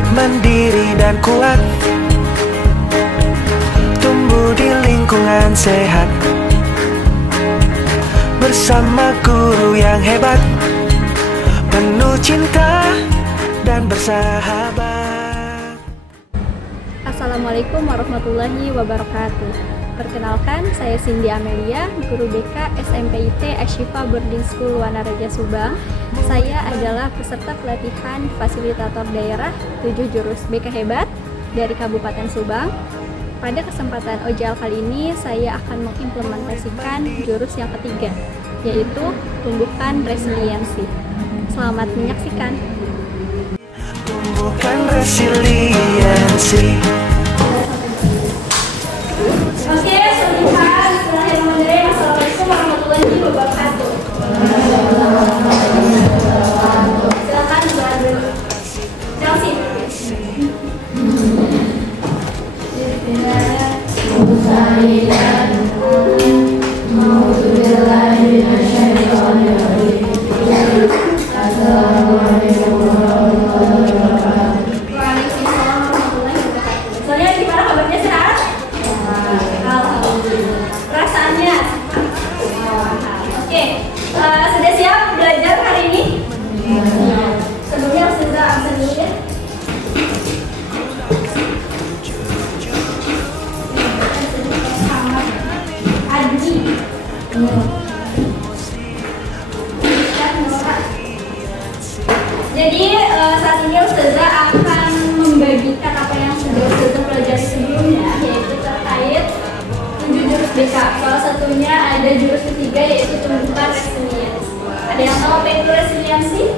bangkit mandiri dan kuat, tumbuh di lingkungan sehat, bersama guru yang hebat, penuh cinta dan bersahabat. Assalamualaikum warahmatullahi wabarakatuh. Perkenalkan, saya Cindy Amelia, guru BK SMPIT Ashifa Boarding School Wanaraja Subang. Saya adalah peserta pelatihan fasilitator daerah 7 jurus BK Hebat dari Kabupaten Subang. Pada kesempatan OJL kali ini, saya akan mengimplementasikan jurus yang ketiga, yaitu tumbuhkan resiliensi. Selamat menyaksikan. Tumbuhkan resiliensi. Oke, selamat Bismillahirrahmanirrahim. Assalamualaikum warahmatullahi wabarakatuh. Silakan Chelsea. Soalnya gimana kabarnya, sehat? Alhamdulillah. Perasaannya? Oke, sudah siap belajar hari ini? Sebelumnya sudah absen dulu ya. Adi. Jadi saat ini Ustazah akan membagikan apa yang sudah Ustazah pelajari sebelumnya, yaitu terkait 7 jurus BK. Salah satunya ada jurus ketiga, yaitu tumbuhkan resiliensi. Ada yang tahu apa itu resiliensi?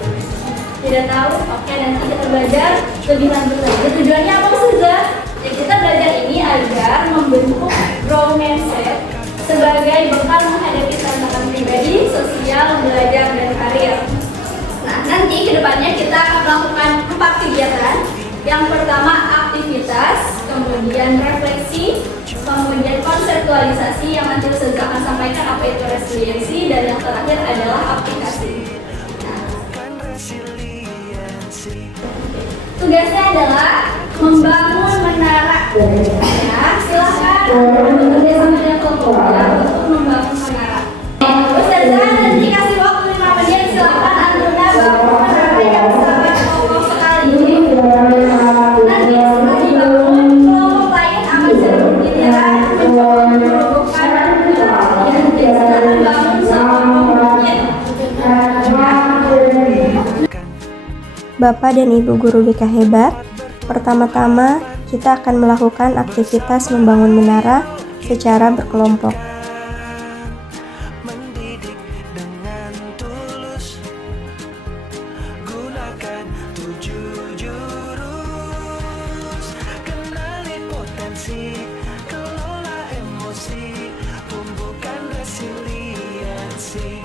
Tidak tahu? Oke, nanti kita belajar lebih lanjut lagi. Tujuannya apa Ustazah? Ya, kita belajar ini agar membentuk growth mindset sebagai bekal menghadapi tantangan pribadi, sosial, belajar, dan karir. Nah, nanti kedepannya kita akan melakukan 4 kegiatan. Yang pertama aktivitas, kemudian refleksi, kemudian konseptualisasi yang nanti Ustazah akan sampaikan apa itu resiliensi, dan yang terakhir adalah aplikasi. Nah, tugasnya adalah membangun menara. Ya, silahkan bekerja sama dengan kelompoknya untuk membangun menara. Ustazah nanti kasih waktu 5 menit, silahkan Antuna bangun menara yang sangat kokoh sekali. Nanti setelah dibangun, kelompok lain akan jarum giliran mencoba merobohkan menara. Jadi silahkan bangun sama kelompoknya. Bapak dan Ibu Guru BK Hebat, pertama-tama kita akan melakukan aktivitas membangun menara secara berkelompok. Mendidik dengan tulus, gunakan 7 jurus, kenali potensi, kelola emosi, tumbuhkan resiliensi.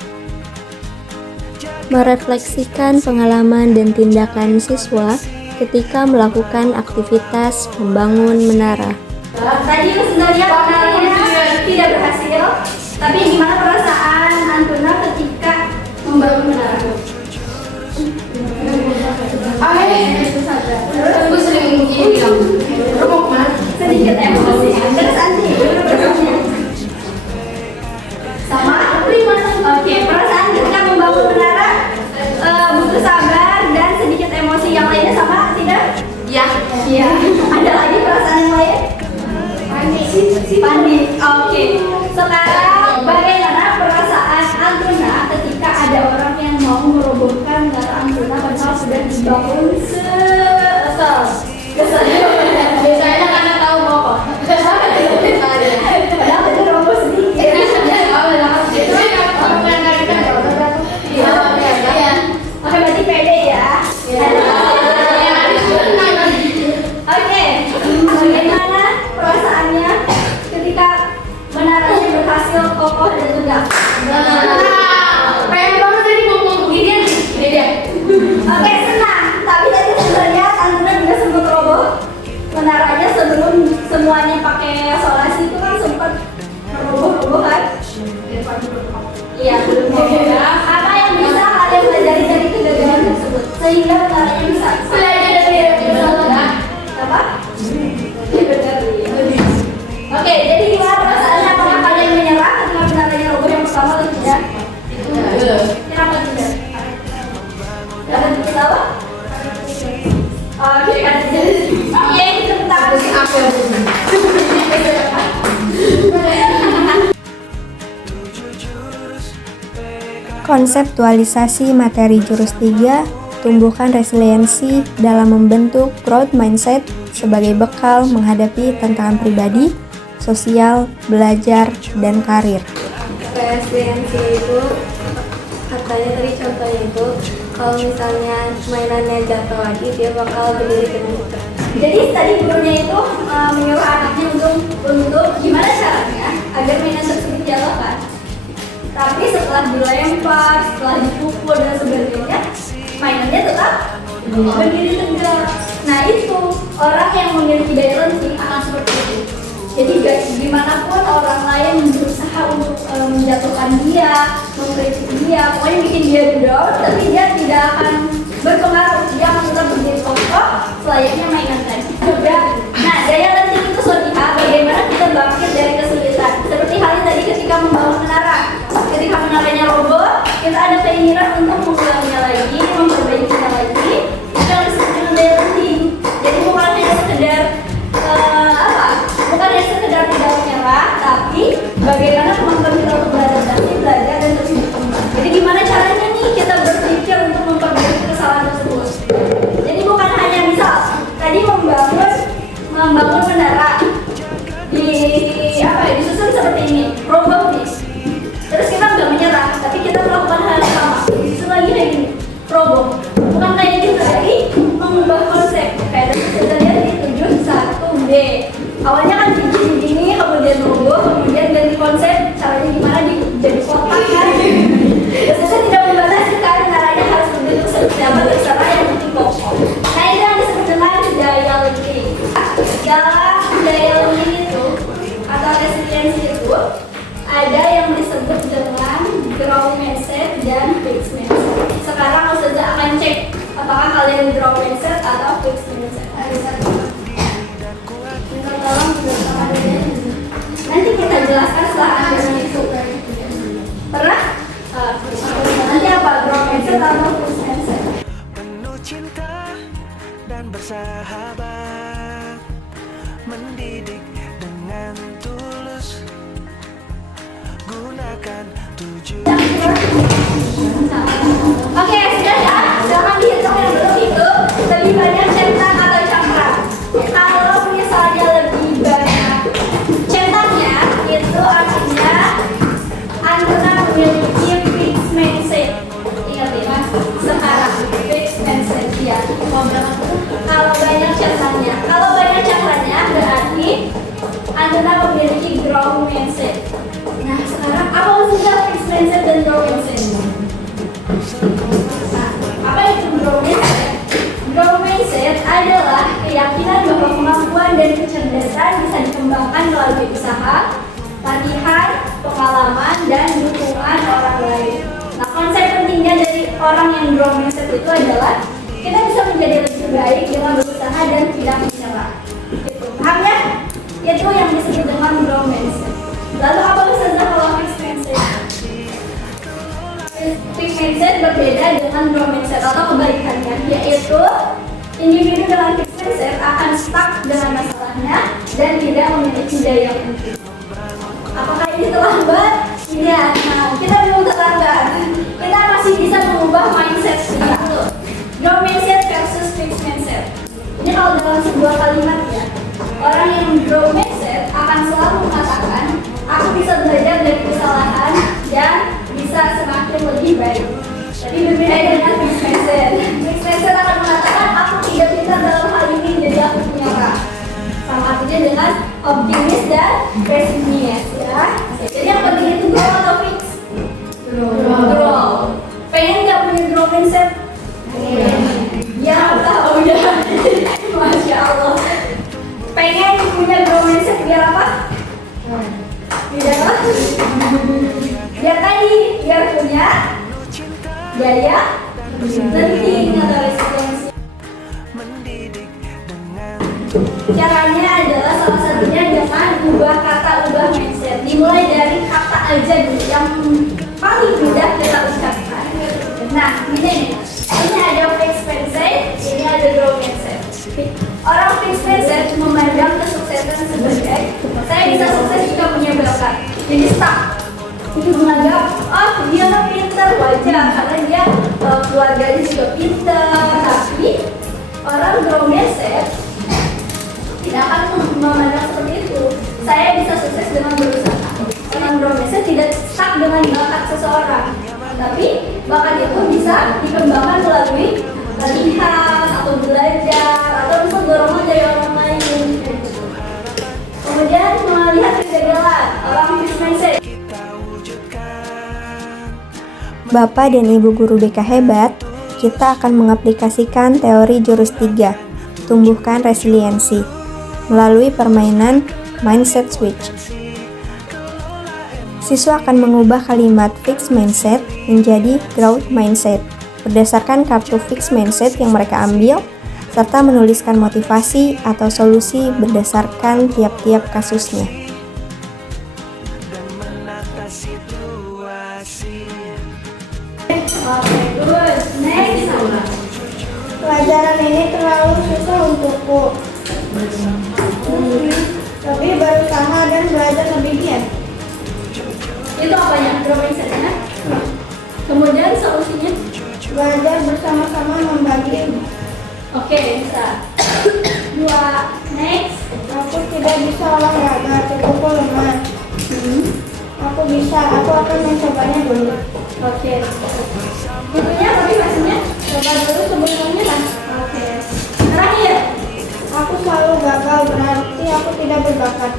Merefleksikan pengalaman dan tindakan siswa ketika melakukan aktivitas membangun menara. Tadi sebenarnya menaranya tidak berhasil, tapi gimana perasaan Antuna ketika membangun menara? Gue sering bilang, lu mau kemana? Sedikit emosi. Terus Andi, perasaannya? Sama? Oke, perasaan ketika membangun menara butuh sabar dan sedikit emosi. Yang lainnya sama tidak? Ya. Iya. Ada lagi perasaan yang lain? Panik. Oke. Sekarang bagaimana perasaan Antuna ketika ada orang yang mau merobohkan menara Antuna padahal sudah dibangun kesel. Biasanya karena tahu pokok. Padahal itu roboh sedikit. Oke, berarti pede ya. Oke, bagaimana perasaannya ketika menaranya berhasil kokoh dan tegak? Pengen banget tadi ngomong begini dia. Oke, senang. Tapi tadi sebenarnya Antuna juga sempat roboh menaranya sebelum semuanya pakai solasi itu kan sempat roboh kan? Iya, belum roboh. Apa yang bisa kalian pelajari dari kegagalan tersebut sehingga menaranya bisa Belajar dari aku aja. Konseptualisasi materi jurus 3, tumbuhkan resiliensi dalam membentuk growth mindset sebagai bekal menghadapi tantangan pribadi, sosial, belajar, dan karir. Resiliensi itu katanya tadi contohnya itu kalau misalnya mainannya jatuh lagi dia bakal berdiri dengan cepat. Jadi tadi gurunya itu menyuruh anaknya untuk gimana caranya agar mainan tersebut jatuhkan. Tapi setelah dilempar, setelah dipukul dan sebagainya, mainannya tetap berdiri tegak. Nah itu orang yang memiliki daya lenting akan seperti itu. Jadi guys, dimanapun orang lain berusaha untuk menjatuhkan dia, mengkritik dia, pokoknya bikin dia down, tapi dia tidak akan berpengaruh. Dia akan tetap berdiri kokoh selayaknya mainan tadi. Nah, daya lenting itu Sotiha, bagaimana kita bangkit dari kesulitan. Seperti halnya tadi ketika membangun menara. Ketika menaranya roboh, kita ada keinginan untuk mengulanginya lagi, memperbaikinya lagi. Itu yang disebut dengan daya lenting. Jadi bukan hanya sekedar bukan hanya sekedar tidak menyerah, tapi bagaimana kemampuan kita untuk beradaptasi, belajar, dan terus berkembang. Jadi gimana caranya nih kita berpikir untuk memperbaiki kesalahan tersebut. Jadi bukan hanya misal tadi membangun menara disusun seperti ini, roboh nih. Terus kita nggak menyerah, tapi kita melakukan hal yang sama. Disusun lagi kayak gini, roboh. Bukan kayak gitu, jadi mengubah konsep. Kayak tadi kita lihat di 7.1b. Awalnya kan gini, kemudian roboh, kemudian ganti konsep, caranya gimana jadi kotak kan. Terus kita tidak membatasi kan, caranya harus berbentuk seperti apa, terserah yang penting kokoh. Nah itu yang disebut dengan daya lenting. Dalam daya lenting itu, atau resiliensi itu, ada yang disebut dengan growth mindset dan fixed mindset. Sekarang Ustazah akan cek apakah kalian growth mindset atau fixed mindset. Minta tolong bersama dia. Nanti kita jelaskan setelah Anda itu. Pernah? Nanti apa growth mindset atau fixed mindset? Penuh cinta dan bersahabat, mendidik dengan tulus, gunakan 7. Oke, sudah ya. Silakan dihitung yang belum itu. Lebih banyak centang atau cakram. Kalau misalnya lebih banyak centangnya, itu artinya Anda memiliki fixed mindset. Ingat ya, sekarang fixed mindset ya. Kalau banyak centangnya, berarti Anda memiliki growth mindset. Nah, sekarang apa maksudnya fixed mindset dan growth mindset? Nah, apa itu growth mindset? Growth mindset adalah keyakinan bahwa kemampuan dan kecerdasan bisa dikembangkan melalui usaha, latihan, pengalaman, dan dukungan orang lain. Nah, konsep pentingnya dari orang yang growth mindset itu adalah kita bisa menjadi lebih baik dengan berusaha dan tidak menyerah. Itu, paham ya? Itu yang disebut dengan growth mindset. Lalu apa maksudnya kalau fixed mindset? Fixed mindset berbeda dengan growth mindset atau kebalikannya, yaitu individu dengan fixed mindset akan stuck dengan masalahnya dan tidak memiliki daya lenting. Apakah ini terlambat? Iya. Nah, kita belum terlambat. Kita masih bisa mengubah mindset kita. Growth mindset versus fixed mindset. Ini kalau dalam sebuah kalimat ya, orang yang growth mindset akan selalu mengatakan, aku bisa belajar dari kesalahan dan bisa semakin lebih baik. Tapi berbeda dengan fixed mindset. Fixed mindset akan mengatakan, aku tidak pintar dalam hal ini, jadi aku menyerah. Sama artinya dengan optimis dan pesimis ya. Jadi yang penting itu grow atau fix? Grow. Pengen nggak punya growth mindset? Ya Allah, udah. Masya Allah. Pengen punya growth mindset biar apa? Biar apa? Biar tadi, biar punya daya lenting atau resiliensi. Caranya adalah salah satunya dengan ubah kata, ubah mindset. Dimulai dari kata aja dulu yang paling mudah kita ucapkan. Nah, ini ada fixed mindset, ini ada growth mindset. Orang fixed mindset memandang kesuksesan sebagai saya bisa sukses jika punya bakat. Jadi stuck. Itu menganggap, oh dia mah pintar, wajar karena dia keluarganya juga pintar. Tapi orang grow mindset tidak akan memandang seperti itu. Saya bisa sukses dengan berusaha. Orang grow mindset tidak stuck dengan bakat seseorang, tapi bakat itu bisa dikembangkan melalui latihan atau belajar atau bisa dorongan dari orang lain. Kemudian melihat kegagalan, orang fixed mindset. Bapak dan Ibu Guru BK Hebat, kita akan mengaplikasikan teori jurus 3, tumbuhkan resiliensi, melalui permainan mindset switch. Siswa akan mengubah kalimat fixed mindset menjadi growth mindset berdasarkan kartu fixed mindset yang mereka ambil, serta menuliskan motivasi atau solusi berdasarkan tiap-tiap kasusnya. Oke, good. Next. Pelajaran ini terlalu susah untukku. Tapi berusaha dan belajar lebih giat. Itu apanya? Grow mindset-nya? Kemudian solusinya? Belajar bersama-sama membagi ilmu. Oke, bisa. 2. Next. Aku tidak bisa olahraga, tubuhku lemah. Aku akan mencobanya dulu. Oke. Tentunya motivasinya coba dulu sebelum menyerah. Oke. Terakhir. Aku selalu gagal, berarti aku tidak berbakat.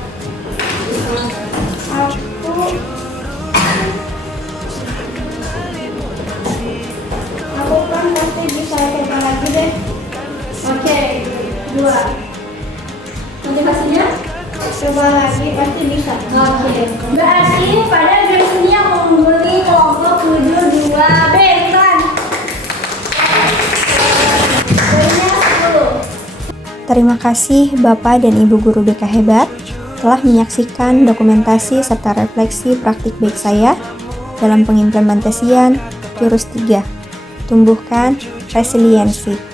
Aku kan pasti bisa coba lagi deh. Oke. 2. Motivasinya? Coba lagi pasti bisa. Oke. Berarti pada games ini yang mengungguli kelompok 72B. Bukan? Poinnya 10. Terima kasih Bapak dan Ibu Guru BK Hebat telah menyaksikan dokumentasi serta refleksi praktik baik saya dalam pengimplementasian jurus 3, tumbuhkan resiliensi.